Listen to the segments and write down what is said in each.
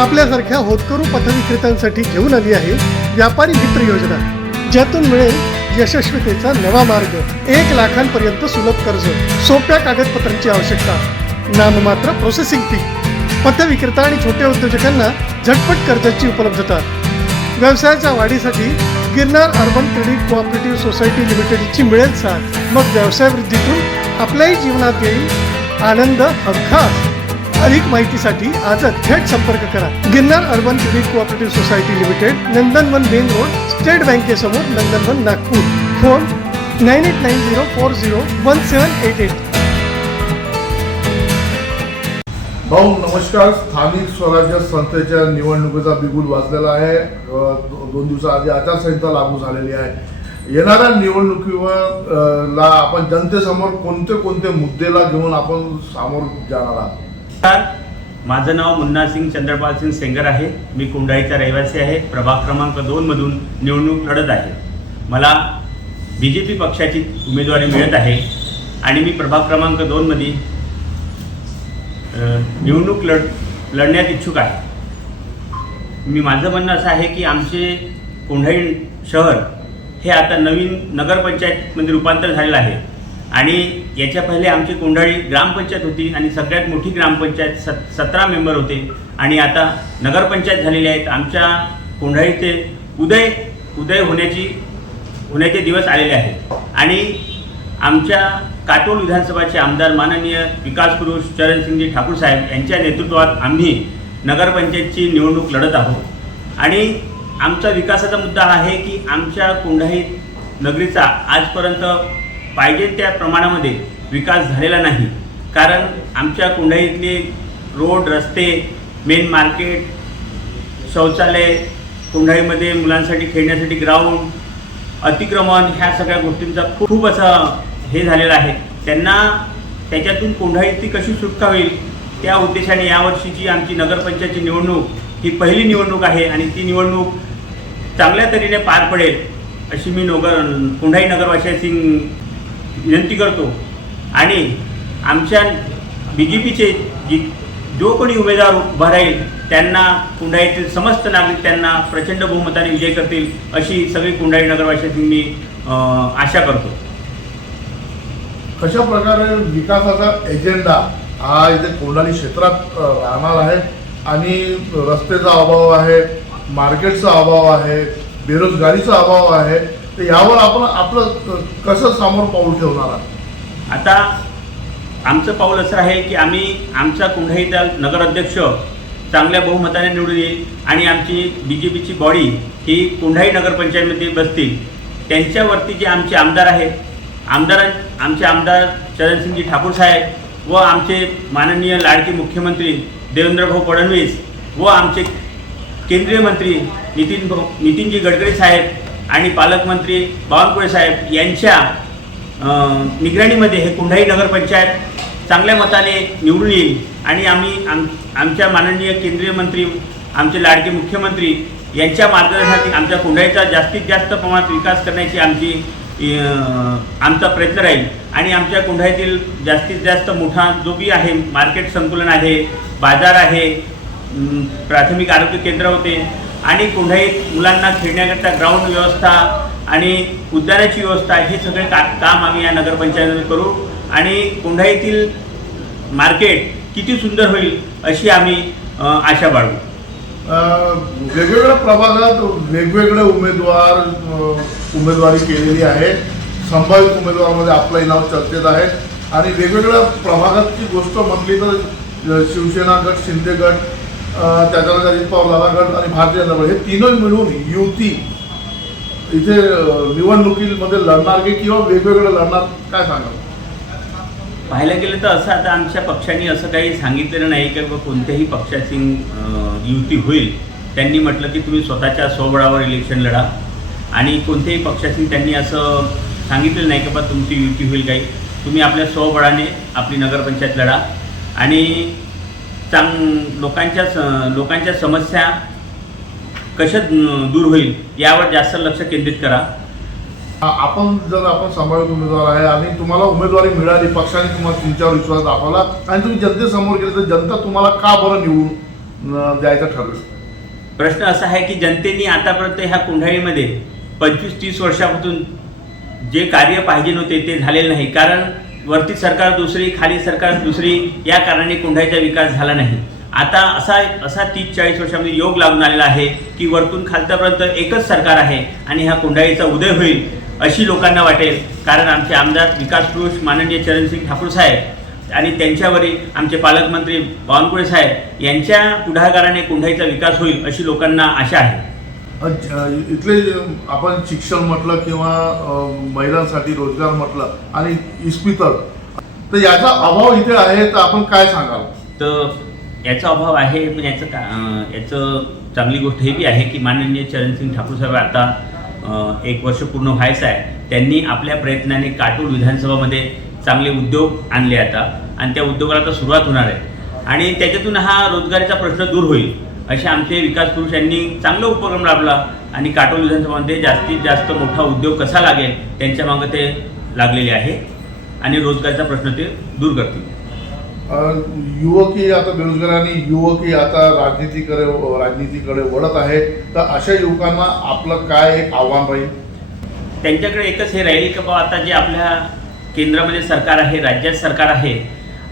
आपल्यासारख्या होतकरू पथविक्रेत्यांसाठी घेऊन आली आहे व्यापारी मित्र योजना ज्यातून मिळेल यशस्वीतेचा नवा मार्ग एक लाखांपर्यंत सुलभ कर्ज सोप्या कागदपत्रांची आवश्यकता. नाममात्र प्रोसेसिंग फी पथविक्रेता आणि छोट्या उद्योजकांना झटपट कर्जाची उपलब्धता. व्यवसायाच्या वाढीसाठी Girnar urban credit cooperative society लिमिटेडची मिळेल साथ. मग व्यवसाय वृद्धीतून आपल्याही जीवनात येईल आनंद हमखास अधिक माहितीसाठी आजच थेट संपर्क करा. Girnar urban credit cooperative society limited Nandanvan main road state बँकेसमोर Nandanvan Nagpur. Phone nine eight nine zero four zero one seven eight eight भाऊ नमस्कार. स्थानिक स्वराज्य संस्थेच्या निवडणुकीचा बिगुल वाजलेला आहे. दोन दिवसाआधी आचारसंहिता लागू झालेली आहे. येणाऱ्या निवडणुकीवर ला आपण जनतेसमोर कोणते कोणते मुद्देला घेऊन आपण सामोर जाणार आहात? माझं नाव मुन्ना सिंग चंद्रपाल सिंग सेंगर आहे. मी कुंडाईचा रहिवासी आहे. प्रभाग क्रमांक दोनमधून निवडणूक लढत आहे. मला बी जे पी पक्षाची उमेदवारी मिळत आहे. आणि मी प्रभाग क्रमांक दोनमध्ये निवडणूक लढ लढण्यात इच्छुक आहे. मी माझं म्हणणं असं आहे की आमचे कोंढाई शहर हे आता नवीन नगरपंचायतमध्ये रूपांतर झालेलं आहे. आणि याच्या पहिले आमची कोंढाळी ग्रामपंचायत होती आणि सगळ्यात मोठी ग्रामपंचायत सत सतरा मेंबर होते. आणि आता नगरपंचायत झालेली आहेत. आमच्या कोंढाळीचे उदय उदय होण्याची होण्याचे दिवस आलेले आहेत. आणि आमच्या काटोल विधानसभाचे आमदार माननीय विकास पुरुष चरणसिंगजी ठाकूर साहेब यांच्या नेतृत्वात आम्ही नगरपंचायतची निवडणूक लढत आहोत. आणि आमचा विकासाचा मुद्दा हा आहे की आमच्या कोंढाई नगरीचा आजपर्यंत पाहिजे त्या प्रमाणामध्ये विकास झालेला नाही. कारण आमच्या कोंढाईतले रोड रस्ते मेन मार्केट शौचालय कोंढाईमध्ये मुलांसाठी खेळण्यासाठी ग्राउंड अतिक्रमण ह्या सगळ्या गोष्टींचा खूप खूप असं हे झालेलं आहे. त्यांना त्याच्यातून कोंढाईची कशी सुटका होईल त्या उद्देशाने यावर्षीची आमची नगरपंचायतची निवडणूक ही पहिली निवडणूक आहे आणि ती निवडणूक चांगल्या तऱ्हेने पार पडेल अशी मी नगर कोंढाई सिंग विनंती करतो. आणि आमच्या बी जे पीचे जी जो कोणी उमेदवार उभा राहील त्यांना कुंडाईतील समस्त नागरिक त्यांना प्रचंड बहुमताने विजय करतील अशी सगळी कुंडाई नगरवासियांची मी आशा करतो. कशा प्रकारे विकासाचा एजेंडा हा इथे कोंडाली क्षेत्रात राहणार आहे? आणि रस्त्याचा अभाव आहे मार्केटचा अभाव आहे बेरोजगारीचा अभाव आहे तर यावर आपण आपलं क- कसं समोर पाऊल ठेवणार आहात? आता आमचं पाऊल असं आहे की आम्ही आमचा कुंढाईचा नगराध्यक्ष चांगल्या बहुमताने निवडून येईल आणि आमची बी जे पीची बॉडी ही कुंढाई नगरपंचायतमध्ये बसतील. त्यांच्यावरती जे आमचे आमदार आहेत आमदारां आमचे आमदार चरणसिंगजी ठाकूर साहेब व आमचे माननीय लाडके मुख्यमंत्री देवेंद्रभाऊ फडणवीस व आमचे केंद्रीय मंत्री नितीन भाऊ नितीनजी गडकरी साहेब आणि पालकमंत्री बावनकुळे साहेब यांच्या निगराणीमध्ये हे कुंढाई नगरपंचायत चांगल्या मताने निवडून येईल. आणि आम्ही आम आमच्या माननीय केंद्रीय मंत्री आमचे लाडके मुख्यमंत्री यांच्या मार्गदर्शनाखाली आमच्या कुंढाईचा जास्तीत जास्त प्रमाणात विकास करण्याची आमची आमचा प्रयत्न राहील. आणि आमच्या कुंढाईतील जास्तीत जास्त मोठा जो बी आहे मार्केट संकुलन आहे बाजार आहे प्राथमिक आरोग्य केंद्र होते आणि कुंढाईत मुलांना खेळण्याकरता ग्राउंड व्यवस्था आणि उद्यानाची व्यवस्था हे सगळे का काम आम्ही या नगरपंचायतीमध्ये करू. आणि कुंढाईतील मार्केट किती सुंदर होईल अशी आम्ही आशा बाळगू. वेगवेगळ्या प्रभागात वेगवेगळे उमेदवार उमेदवारी केलेली आहे संभावित उमेदवारामध्ये आपलंही नाव चर्चेत आहे. आणि वेगवेगळ्या प्रभागातची गोष्ट म्हटली तर शिवसेना गट शिंदे गट त्याच्यानंतर अजित पवार लालागड आणि भारतीय जनता हे तीनही मिळून युती इथे निवडणुकीमध्ये लढणार की किंवा वेगवेगळे लढणार काय सांगाल? पाहायला गेलं तर असं आता आमच्या पक्षांनी असं काही सांगितलेलं नाही की कोणत्याही पक्षाची युती होईल. त्यांनी म्हटलं की तुम्ही स्वतःच्या स्वबळावर इलेक्शन लढा. आणि कोणत्याही पक्षाशी त्यांनी असं सांगितलेलं नाही की बा तुमची युती होईल काही. तुम्ही आपल्या स्वबळाने आपली नगरपंचायत लढा. आणि चांग लोकांच्या स लोकांच्या समस्या कशा दूर होईल यावर जास्त लक्ष केंद्रित करा. आपण जर आपण संभाव्य उमेदवार आहे आणि तुम्हाला उमेदवारी मिळाली पक्षाने तुम्हाला तुमच्यावर विश्वास दाखवला आणि तुम्ही जनतेसमोर गेले तर जनता तुम्हाला का बरं निवडून द्यायचं ठरलं? प्रश्न असा आहे की जनतेने आतापर्यंत ह्या कुंढाळीमध्ये पंचवीस तीस वर्षापासून जे कार्य पाहिजे नव्हते ते झालेले नाही. कारण वरती सरकार दुसरी खाली सरकार दुसरी या कारणाने कुंढाळीचा विकास झाला नाही. आता असा असा तीस चाळीस वर्षामध्ये योग लागून आलेला आहे की वरतून खालतापर्यंत एकच सरकार आहे आणि ह्या कुंढाळीचा उदय होईल अशी लोकांना वाटेल. कारण आमचे आमदार विकास पुरुष माननीय चरणसिंग ठाकूर साहेब आणि त्यांच्यावरील आमचे पालकमंत्री बावनकुळे साहेब यांच्या पुढाकाराने कुंढाईचा विकास होईल अशी लोकांना आशा आहे. इथले आपण शिक्षण म्हटलं किंवा महिलांसाठी रोजगार म्हटलं आणि इस्पितळ तर याचा अभाव इथे आहे तर आपण काय सांगाल? तर याचा अभाव आहे पण याचं का याचं चांगली गोष्ट ही बी आहे की माननीय चरणसिंग ठाकूर साहेब आता एक वर्ष पूर्ण व्हायचं आहे. त्यांनी आपल्या प्रयत्नाने काटोल विधानसभामध्ये चांगले उद्योग आणले आता. आणि त्या उद्योगाला आता सुरुवात होणार आहे. आणि त्याच्यातून हा रोजगारीचा प्रश्न दूर होईल. असे आमचे विकास पुरुष यांनी चांगला उपक्रम राबला आणि काटोल विधानसभामध्ये जास्तीत जास्त मोठा उद्योग कसा लागेल त्यांच्या मागं ते लागलेले आहे आणि रोजगारीचा प्रश्न ते दूर करतील. युवकही आता बेरोजगार आणि युवकही आता राजनीतीकडे राजनीतीकडे वळत आहे. तर अशा युवकांना आपलं काय एक आव्हान राहील? त्यांच्याकडे एकच हे राहील की बाबा आता जे आपल्या केंद्रामध्ये सरकार आहे राज्यात सरकार आहे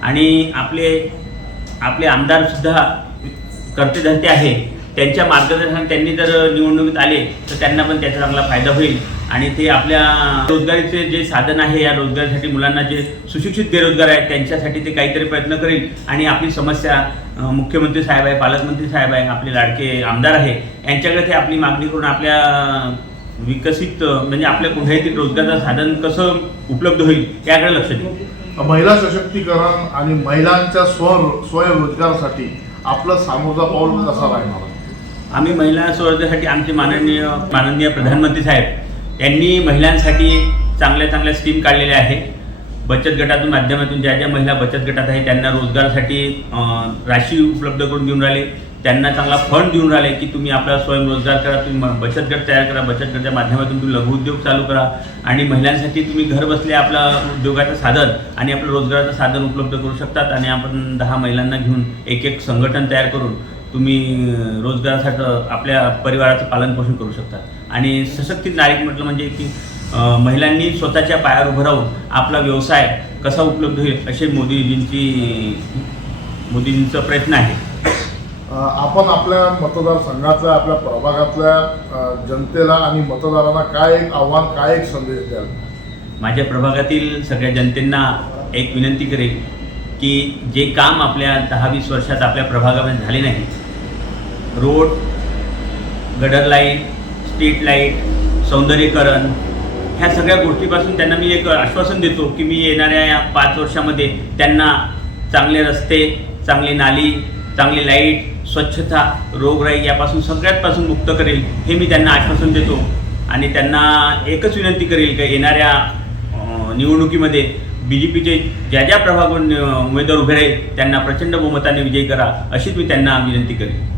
आणि आपले आपले आमदारसुद्धा करते आहे. त्यांच्या मार्गदर्शन त्यांनी जर निवडणुकीत आले तर त्यांना पण त्याचा चांगला फायदा होईल. आणि ते आपल्या रोजगारीचे जे साधन आहे या रोजगारीसाठी मुलांना जे सुशिक्षित बेरोजगार आहेत त्यांच्यासाठी ते काहीतरी प्रयत्न करेल. आणि आपली समस्या मुख्यमंत्री साहेब आहे पालकमंत्री साहेब आहे आपले लाडके आमदार आहे यांच्याकडे ते आपली मागणी करून आपल्या विकसित म्हणजे आपल्या कुठल्याही रोजगाराचं साधन कसं उपलब्ध होईल याकडे लक्ष देऊ. महिला सशक्तीकरण आणि महिलांच्या स्व स्वयंरोजगारासाठी आपलं सामोरचा पाऊल कसा राहणार? आम्ही महिला स्वराज्यासाठी आमचे माननीय माननीय प्रधानमंत्री साहेब यांनी महिलांसाठी चांगल्या चांगल्या स्कीम काढलेल्या आहे बचत गटातून माध्यमातून ज्या ज्या महिला बचत गटात आहे त्यांना रोजगारासाठी राशी उपलब्ध करून देऊन राहिले. त्यांना चांगला फंड देऊन राहिले की तुम्ही आपला स्वयंरोजगार करा तुम्ही बचत गट तयार करा बचत गटाच्या माध्यमातून तुम्ही लघुउद्योग चालू करा आणि महिलांसाठी तुम्ही घर बसले आपला उद्योगाचं साधन आणि आपलं रोजगाराचं साधन उपलब्ध करू शकतात आणि आपण दहा महिलांना घेऊन एक एक संघटन तयार करून तुम्ही रोजगारासाठी आपल्या परिवाराचं पालनपोषण करू शकता. आणि सशक्ती नागरिक म्हटलं म्हणजे की महिलांनी स्वतःच्या पायावर उभं राहून आपला व्यवसाय कसा उपलब्ध होईल असे मोदीजींची मोदीजींचा प्रयत्न आहे. आपण आपल्या मतदारसंघातल्या आपल्या प्रभागातल्या जनतेला आणि मतदारांना काय एक आव्हान काय एक संदेश द्याल? माझ्या प्रभागातील सगळ्या जनतेंना एक विनंती करेल की जे काम आपल्या दहा वीस वर्षात आपल्या प्रभागामध्ये झाले नाही रोड गडर लाइट स्ट्रीट लाइट सौंदर्यीकरण ह्या सगळ्या गोष्टीपासून त्यांना मी एक आश्वासन देतो की मी येणाऱ्या या पाच वर्षामध्ये त्यांना चांगले रस्ते चांगली नाली चांगली लाइट स्वच्छता रोगराई यापासून सगळ्यातपासून मुक्त करेल हे मी त्यांना आश्वासन देतो. आणि त्यांना एकच विनंती करेल की येणाऱ्या निवडणुकीमध्ये बी जे पीचे ज्या ज्या प्रभागावर उमेदवार उभे राहील त्यांना प्रचंड बहुमताने विजयी करा अशीच मी त्यांना विनंती करेन